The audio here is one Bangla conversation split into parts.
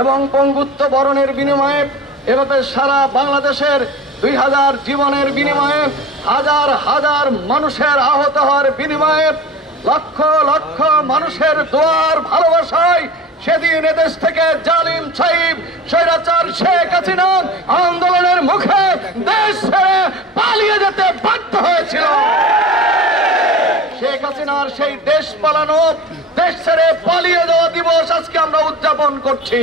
এবং পঙ্গুত্ব বরণের বিনিময়ে, এভাবে সারা বাংলাদেশের 2000 জীবনের বিনিময়ে, হাজার হাজার মানুষের আহত হওয়ার বিনিময়ে, লক্ষ লক্ষ মানুষের দোয়ার ভালোবাসায় সেদিন এদেশ থেকে জালিম সাহিব স্বৈরাচার শেখ হাসিনা আন্দোলনের মুখে দেশ ছেড়ে পালিয়ে যেতে বাধ্য হয়েছিল। শেখ হাসিনার সেই দেশ পালানো, দেশ ছেড়ে পালিয়ে যাওয়া দিবস আজকে আমরা উদযাপন করছি।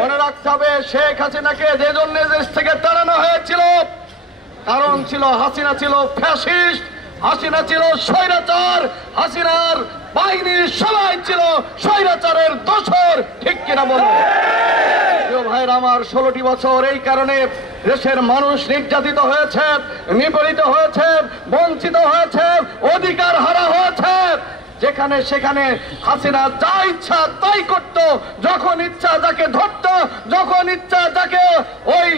মনে রাখতে হবে, শেখ হাসিনাকে যে জন্য দেশ থেকে তাড়ানো হয়েছিল, কারণ ছিল হাসিনা ছিল ফ্যাসিস্ট, হাসিনা ছিল স্বৈরাচার, হাসিনার বাহিনীর সবাই ছিল স্বৈরাচারের দোসর। ঠিক কিনা বলুন ভাইরা আমার? 16টি বছর এই কারণে দেশের মানুষ নির্যাতিত হয়েছে, নিপীড়িত হয়েছে, বঞ্চিত হয়েছে, অধিকার হারা হয়েছে। যেখানে সেখানে হাসিনা যা ইচ্ছা তাই করত, যখন ইচ্ছা যাকে ধরত, যখন ইচ্ছা যাকে ওই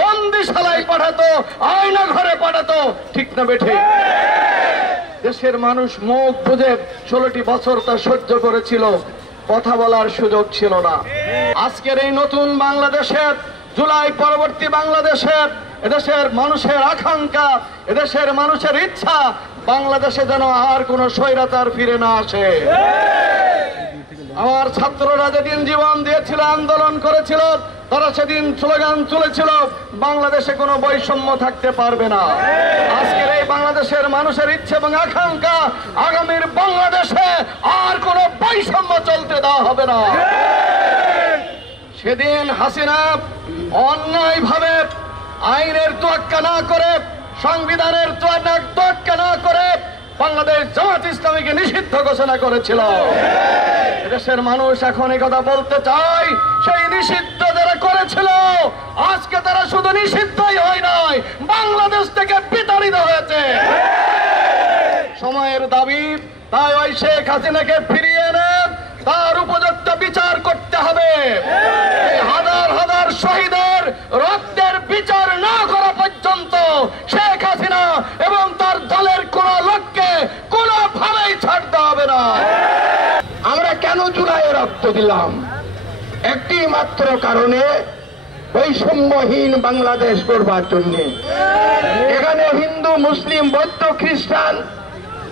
বন্দিশালায় পাঠাতো, আয়না ঘরে পাঠাতো। ঠিক না বেঠে? দেশের মানুষ মুখ বুঝে 16টি বছর তা সহ্য করেছিল, কথা বলার সুযোগ ছিল না। আজকের এই নতুন বাংলাদেশের, জুলাই পরবর্তী বাংলাদেশের, এদেশের মানুষের আকাঙ্ক্ষা, এদেশের মানুষের ইচ্ছা, বাংলাদেশে যেন আর কোন স্বৈরাচার ফিরে না আসে। আমার ছাত্ররা যেদিন জীবন দিয়েছিল, আন্দোলন করেছিল, তারা সেদিন স্লোগান তুলেছিল, বাংলাদেশে কোনো বৈষম্য থাকতে পারবে না। আজকের এই বাংলাদেশের মানুষের ইচ্ছে এবং আকাঙ্ক্ষা, আগামীর বাংলাদেশে আর কোনো বৈষম্য চলতে দেওয়া হবে না। সেদিন হাসিনা অন্যায়ভাবে আইনের তোয়াক্কা না করে, সংবিধানের তোয়াক্কা না করে বাংলাদেশ জামাত ইসলামীকে নিষিদ্ধ ঘোষণা করেছিল। দেশের মানুষ এখন এই কথা বলতে চায়, সেই নিষিদ্ধ যারা করেছিল আজকে তারা শুধু নিষিদ্ধই হয় নাই, বাংলাদেশ থেকে বিতাড়িত হয়েছে। সময়ের দাবি, তাই ওই শেখ হাসিনাকে ফিরিয়ে এনে তার উপযুক্ত বিচার করতে হবে। হাজার হাজার শহীদের রক্তের বিচার না করা পর্যন্ত শেখ হাসিনা এবং তার দলের কোন লোককে কোনোভাবেই ছাড় দেওয়া হবে না। আমরা কেন জুলাইয়ে রক্ত দিলাম? একটি মাত্র কারণে, বৈষম্যহীন বাংলাদেশ করবার জন্য। এখানে হিন্দু, মুসলিম, বৌদ্ধ, খ্রিস্টান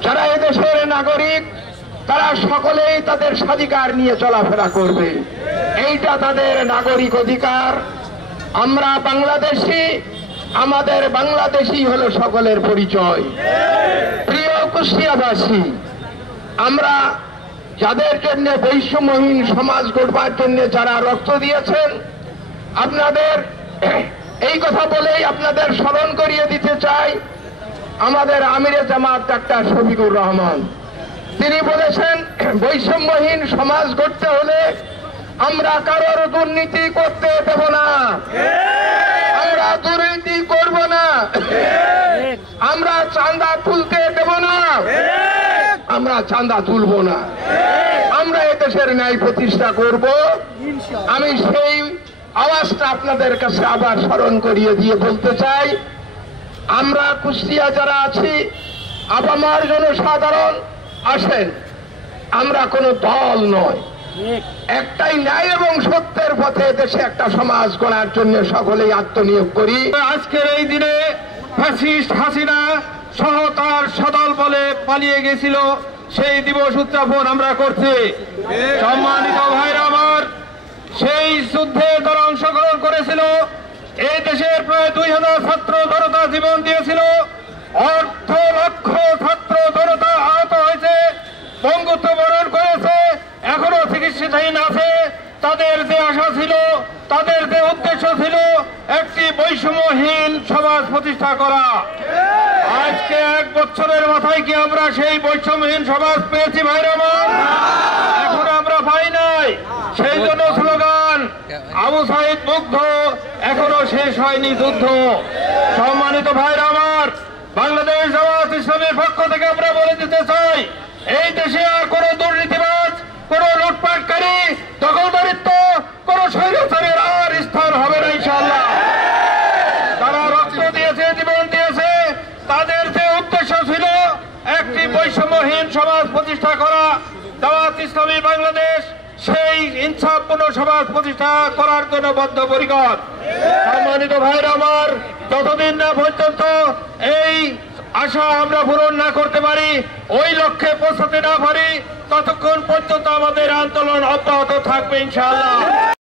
যারা এদেশের নাগরিক, তারা সকলেই তাদের স্বাধিকার নিয়ে চলাফেরা করবে, এইটা তাদের নাগরিক অধিকার। আমরা বাংলাদেশী, আমাদের বাংলাদেশী হলো সকলের পরিচয়। প্রিয় কুষ্টিয়াবাসী, আমরা যাদের জন্য বৈষম্যহীন সমাজ গড়বার জন্য যারা রক্ত দিয়েছেন, আপনাদের এই কথা বলেই আপনাদের স্মরণ করিয়ে দিতে চাই, আমাদের আমিরে জামাত ডাক্তার শফিকুর রহমান, তিনি বলেছেন বৈষম্যহীন সমাজ গড়তে হলে আমরা কারোর দুর্নীতি করতে দেব না, আমরা দুর্নীতি করব না, আমরা চাঁদা তুলতে দেব না, আমরা চাঁদা তুলব না, আমরা এদেশের ন্যায় প্রতিষ্ঠা করব। আমি সেই আওয়াজটা আপনাদের কাছে আবার স্মরণ করিয়ে দিয়ে বলতে চাই, আমরা কুষ্টিয়া যারা আছি, আপামার জনসাধারণ আসেন, আমরা কোনো দল নয়, একটাই ন্যায় এবং সত্যের পথে দেশে একটা সমাজ গড়ার জন্য সকলেই আত্মনিয়োগ করি। আজকের এই দিনে ফ্যাসিস্ট হাসিনা সহ তার সদল বলে পালিয়ে গেছিল, সেই দিবস উদযাপন আমরা করছি। সম্মানিত ভাইরা আমার, সেই যুদ্ধে যারা অংশগ্রহণ করেছিল, এই দেশের প্রায় 2000 ছাত্র জনতা জীবন দিয়েছিল, অর্ধ লক্ষ ছাত্র জনতা আহত হয়েছে, পঙ্গুত্ব বরণ করেছে, এখনো চিকিৎসাধীন আছে। তাদের যে আশা ছিল, তাদের যে উদ্দেশ্য ছিল একটি বৈষম্যহীন সমাজ প্রতিষ্ঠা করা। আজকে 1 বছরের মাথায় কি আমরা সেই বৈষম্যহীন সমাজ পেয়েছি ভাইরা আমার? এখন আমরা পাই নাই। সেই জন্য স্লোগান আবু সাইদ মুগ্ধ, এখনো শেষ হয়নি যুদ্ধ। সম্মানিত ভাইরা আমার, বাংলাদেশ জামাত ইসলামের পক্ষ থেকে আমরা বলে দিতে চাই, এই দেশে আর কোন দুর্নীতিবাজ, কোন লুটপাটকারী, দখলদারিত্ব, কোন স্বৈরাচারের আর স্থান হবে না ইনশাআল্লাহ। যারা রক্ত দিয়েছে, জীবন দিয়েছে, তাদের যে উদ্দেশ্য ছিল একটি বৈষম্যহীন সমাজ প্রতিষ্ঠা করা, জামাত ইসলামী বাংলাদেশ সেই ইনসাফপূর্ণ সমাজ প্রতিষ্ঠা করার জন্য বদ্ধপরিকর। সম্মানিত ভাইরা আমার, যতদিন না পর্যন্ত এই আশা আমরা পূরণ না করতে পারি, ওই লক্ষ্যে পৌঁছাতে না পারি, ততক্ষণ পর্যন্ত আমাদের আন্দোলন অব্যাহত থাকবে ইনশাআল্লাহ।